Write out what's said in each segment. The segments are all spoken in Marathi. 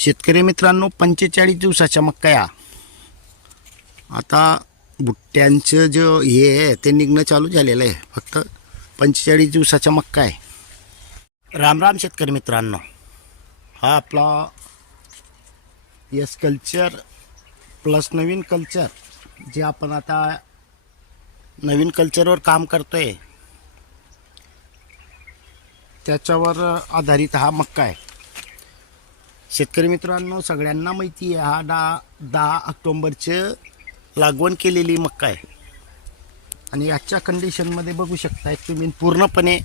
शेतकरी मित्रांनो पंचेचाळीस दिवसाच्या मक्का या. आता बुट्ट्यांचं जे हे आहे ते निघणं चालू झालेलं आहे. फक्त पंचेचाळीस दिवसाचा मक्का आहे. राम राम शेतकरी मित्रांनो. हा आपला यस कल्चर प्लस नवीन कल्चर जे आपण आता नवीन कल्चरवर काम करतो आहे त्याच्यावर आधारित हा मक्का आहे. शेतकरी मित्रांनो सगळ्यांना माहिती आहे हा दहा दहा ऑक्टोंबरचे लागवण केलेली मक्का आहे. आणि आजच्या कंडिशनमध्ये बघू शकताय तुम्ही पूर्णपणे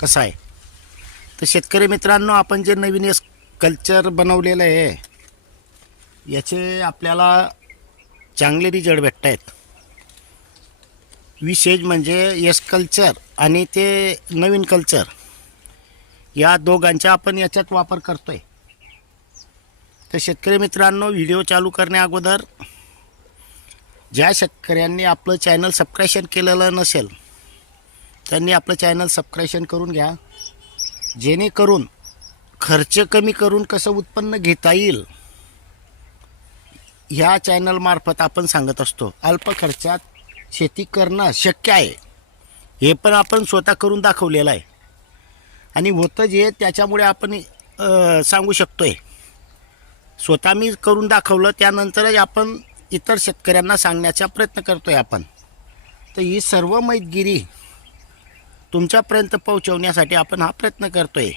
कसं आहे. तर शेतकरी मित्रांनो आपण जे नवीन एस कल्चर बनवलेलं आहे याचे आपल्याला चांगले रिजल्ट भेटत आहेत विशेष म्हणजे एस कल्चर आणि ते नवीन कल्चर या दोघांचा आपण याच्यात वापर करतो आहे तर शेतकरी मित्रांनो व्हिडिओ चालू करण्या अगोदर ज्या शेतकऱ्यांनी आपलं चॅनल सबस्क्रायशन केलेलं नसेल त्यांनी आपलं चॅनल सबस्क्रायशन करून घ्या. जेणेकरून खर्च कमी करून कसं उत्पन्न घेता येईल ह्या चॅनलमार्फत आपण सांगत असतो. अल्प खर्चात शेती करणं शक्य आहे. हे पण आपण स्वतः करून दाखवलेलं आहे. आणि होतं जे त्याच्यामुळे आपण सांगू शकतो आहे स्वतः मी करून दाखवलं त्यानंतरच आपण इतर शेतकऱ्यांना सांगण्याचा प्रयत्न करतो आहे आपण. तर ही सर्व मैतगिरी तुमच्यापर्यंत पोहोचवण्यासाठी आपण हा प्रयत्न करतो आहे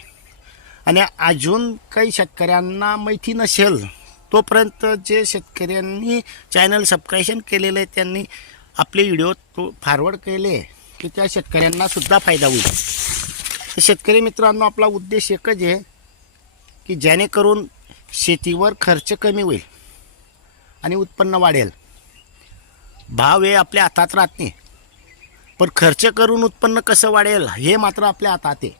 आणि अजून काही शेतकऱ्यांना माहिती नसेल तोपर्यंत जे शेतकऱ्यांनी चॅनल सबस्क्रायशन केलेलं आहे त्यांनी आपले व्हिडिओ तो फॉरवर्ड केले की त्या शेतकऱ्यांनासुद्धा फायदा होईल. शेतकरी मित्रांनो आपला उद्देश एकच आहे की जेणेकरून शेतीवर खर्च कमी होईल आणि उत्पन्न वाढेल. भाव हे आपल्या हातात राहत नाही. पण खर्च करून उत्पन्न कसं वाढेल हे मात्र आपल्या हातात आहे.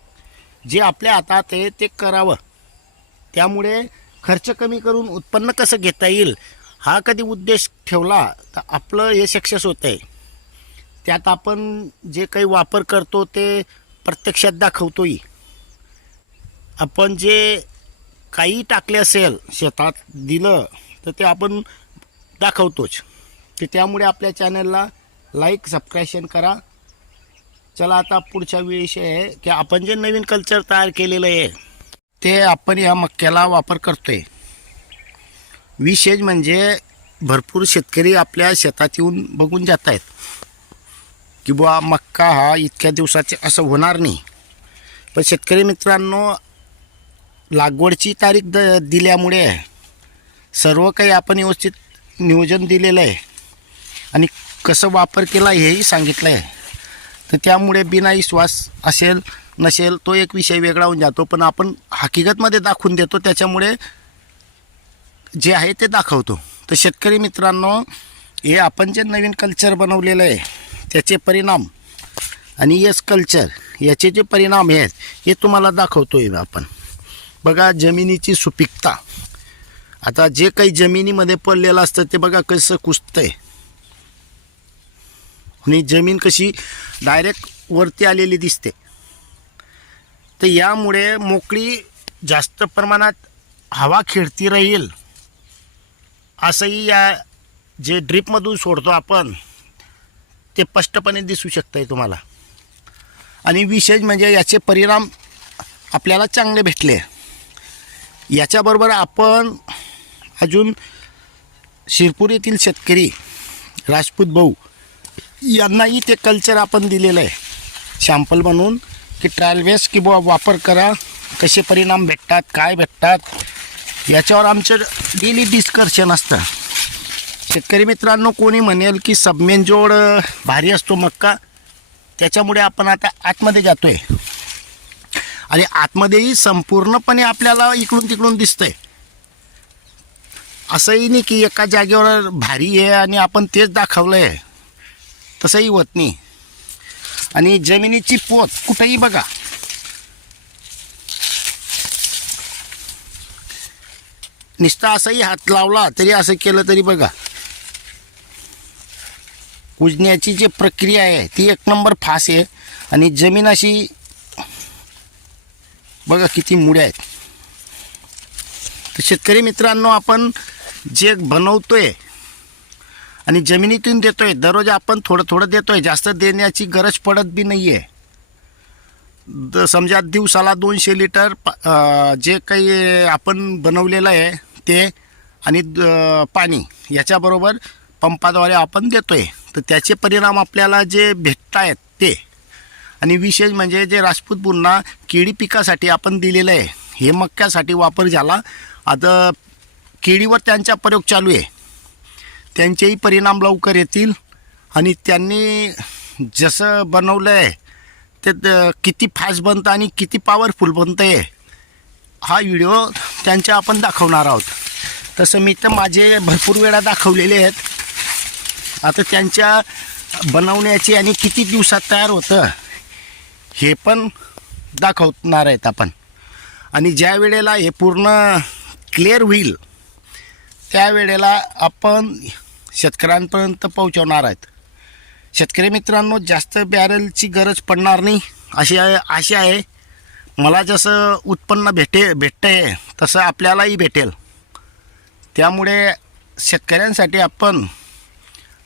जे आपल्या हातात आहे ते करावं. त्यामुळे खर्च कमी करून उत्पन्न कसं घेता येईल हा कधी उद्देश ठेवला तर आपलं हे सक्सेस होतं आहे त्यात आपण जे काही वापर करतो ते प्रत्यक्षात दाखवतोही आपण जे काही टाकले असेल शेतात दिलं तर ते आपण दाखवतोच. तर त्यामुळे आपल्या चॅनलला लाईक सबस्क्रायशन करा. चला आता पुढचा विषय आहे की आपण जे नवीन कल्चर तयार केलेलं आहे ते आपण या मक्याला वापर करतोय. विशेष म्हणजे भरपूर शेतकरी आपल्या शेतात येऊन बघून जात आहेत की बुवा मक्का हा इतक्या दिवसाचे असं होणार नाही. पण शेतकरी मित्रांनो लागवडची तारीख द दिल्यामुळे सर्व काही आपण व्यवस्थित नियोजन दिलेलं आहे. आणि कसं वापर केला हेही सांगितलं आहे तर त्यामुळे बिना विश्वास असेल नसेल तो एक विषय वेगळा होऊन जातो. पण आपण हकीकतमध्ये दाखवून देतो त्याच्यामुळे जे आहे ते दाखवतो. तर शेतकरी मित्रांनो हे आपण जे नवीन कल्चर बनवलेलं आहे त्याचे परिणाम आणि यस कल्चर याचे जे परिणाम आहेत हे तुम्हाला दाखवतो आहे आपण. बघा जमिनीची सुपीकता. आता जे काही जमिनीमध्ये पडलेलं असतं ते बघा कसं कुसतंय आणि जमीन कशी डायरेक्ट वरती आलेली दिसते. तर यामुळे मोकळी जास्त प्रमाणात हवा खेळती राहील. असंही या जे ड्रीपमधून सोडतो आपण ते स्पष्टपणे दिसू शकतं तुम्हाला. आणि विशेष म्हणजे याचे परिणाम आपल्याला चांगले भेटले. याच्याबरोबर आपण अजून शिरपूर येथील शेतकरी राजपूत भाऊ यांनाही ते कल्चर आपण दिलेलं आहे. शॅम्पल म्हणून की ट्रायल बेस की बुवा वापर करा कसे परिणाम भेटतात काय भेटतात याच्यावर आमचं डेली डिस्कर्शन असतं. शेतकरी मित्रांनो कोणी म्हणेल की सबमेन जोड भारी असतो मक्का त्याच्यामुळे आपण आता आतमध्ये जातो आहे आणि आतमध्येही संपूर्णपणे आपल्याला इकडून तिकडून दिसतंय. असंही नाही की एका जागेवर भारी आहे आणि आपण तेच दाखवलं आहे तसंही होत नाही. आणि जमिनीची पोत कुठंही बघा. निसता असंही हात लावला तरी असं केलं तरी बघा. कुजण्याची जी प्रक्रिया आहे ती एक नंबर फास आहे. आणि जमीन अशी बघा किती मुड्या आहेत. तर शेतकरी मित्रांनो आपण जे बनवतोय आणि जमिनीतून देतोय दररोज आपण थोडं थोडं देतोय जास्त देण्याची गरज पडत बी नाही आहे द समजा दिवसाला दोनशे लिटर जे काही आपण बनवलेलं आहे ते आणि द- पाणी याच्याबरोबर पंपाद्वारे आपण देतोय. तर त्याचे परिणाम आपल्याला जे भेटत आहेत आणि विशेष म्हणजे जे राजपूत पुन्हा केळी पिकासाठी आपण दिलेलं आहे हे मक्यासाठी वापर झाला. आता केळीवर त्यांचा प्रयोग चालू आहे. त्यांचेही परिणाम लवकर येतील आणि त्यांनी जसं बनवलं आहे ते द- किती फास्ट बनतं आणि किती पॉवरफुल बनतं आहे हा व्हिडिओ त्यांच्या आपण दाखवणार आहोत. तसं मी तर माझे भरपूर वेळा दाखवलेले आहेत. आता त्यांच्या बनवण्याची आणि किती दिवसात तयार होतं हे पण दाखवणार आहेत आपण. आणि ज्या वेळेला हे पूर्ण क्लिअर होईल त्यावेळेला आपण शेतकऱ्यांपर्यंत पोहोचवणार आहेत. शेतकरी मित्रांनो जास्त बॅरलची गरज पडणार नाही अशी आहे आशा आहे. मला जसं उत्पन्न भेटे भेटतं आहे तसं आपल्यालाही भेटेल. त्यामुळे शेतकऱ्यांसाठी आपण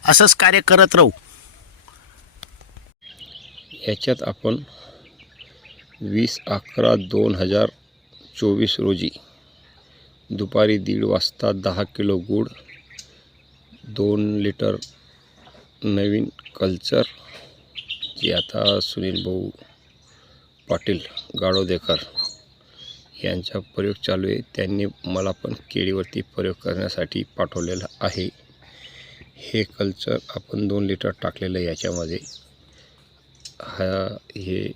असंच कार्य करत राहू. याच्यात आपण वीस अकरा दोन हजार चोवीस रोजी दुपारी दीड वाजता दहा किलो गूळ दोन लिटर नवीन कल्चर जे आता सुनील भाऊ पाटील गाडोदेकर यांचा प्रयोग चालू आहे. त्यांनी मला पण केळीवरती प्रयोग करण्यासाठी पाठवलेलं आहे. हे कल्चर आपण दोन लिटर टाकलेलं याच्यामध्ये. हा हे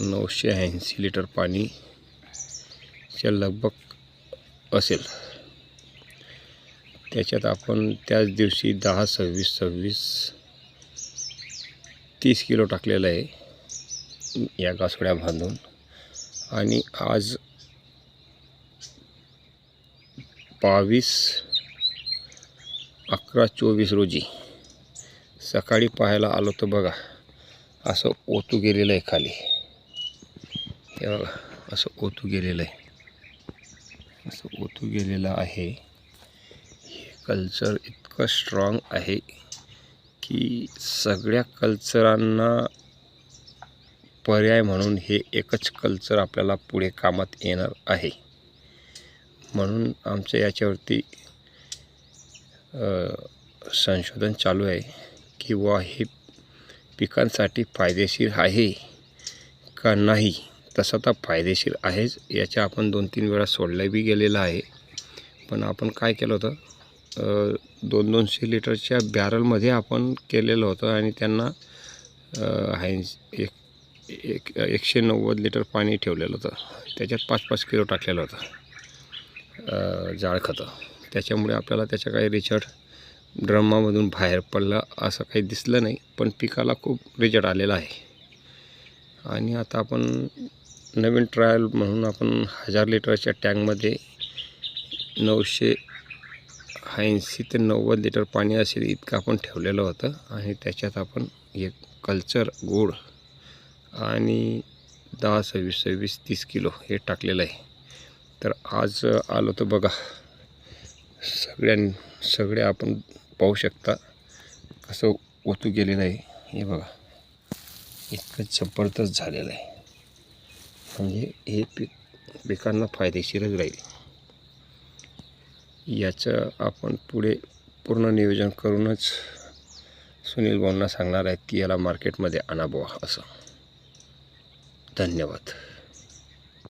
नऊशे ऐंशी लिटर पाणी च्या लगभग असेल. त्याच्यात आपण त्याच दिवशी दहा सव्वीस सव्वीस तीस किलो टाकलेलं आहे या गासोड्या बांधून. आणि आज बावीस अकरा चोवीस रोजी सकाळी पाहायला आलो तर बघा असं ओतू गेलेलं आहे खाली. हे बघा असं ओतू गेलेलं आहे. असं ओतू गेलेलं आहे. हे कल्चर इतकं स्ट्रॉंग आहे की सगळ्या कल्चरांना पर्याय म्हणून हे एकच कल्चर आपल्याला पुढे कामात येणार आहे. म्हणून आमच्या याच्यावरती संशोधन चालू आहे किंवा हे पिकांसाठी फायदेशीर आहे का नाही? तसं तर फायदेशीर आहेच. याच्या आपण दोन तीन वेळा सोडलं बी गेलेलं आहे. पण आपण काय केलं होतं? दोन दोनशे लिटरच्या बॅरलमध्ये आपण केलेलं होतं आणि त्यांना हायन्स एक एक एकशे नव्वद लिटर पाणी ठेवलेलं होतं. त्याच्यात पाच पाच किलो टाकलेलं होतं. जाळ खतं. त्याच्यामुळे आपल्याला त्याच्या काही रिचर्ड ड्रमामधून बाहेर पडलं असं काही दिसलं नाही. पण पिकाला खूप रिजल्ट आलेला आहे. आणि आता आपण नवीन ट्रायल म्हणून आपण हजार लिटरच्या टँकमध्ये नऊशे ऐंशी ते नव्वद लिटर पाणी असेल इतकं आपण ठेवलेलं होतं. आणि त्याच्यात आपण एक कल्चर गोड आणि दहा सव्वीस सव्वीस तीस किलो हे टाकलेलं आहे. तर आज आलो तर बघा सगळ्यां सगळे आपण पाहू शकता कसं ओतू गेलेलं आहे. हे बघा इतकं जबरदस्त झालेलं आहे. म्हणजे हे पीक पिकांना फायदेशीरच राहील. याचं आपण पुढे पूर्ण नियोजन करूनच सुनील भाऊंना सांगणार आहेत की याला मार्केटमध्ये आणा बुवा असं. धन्यवाद.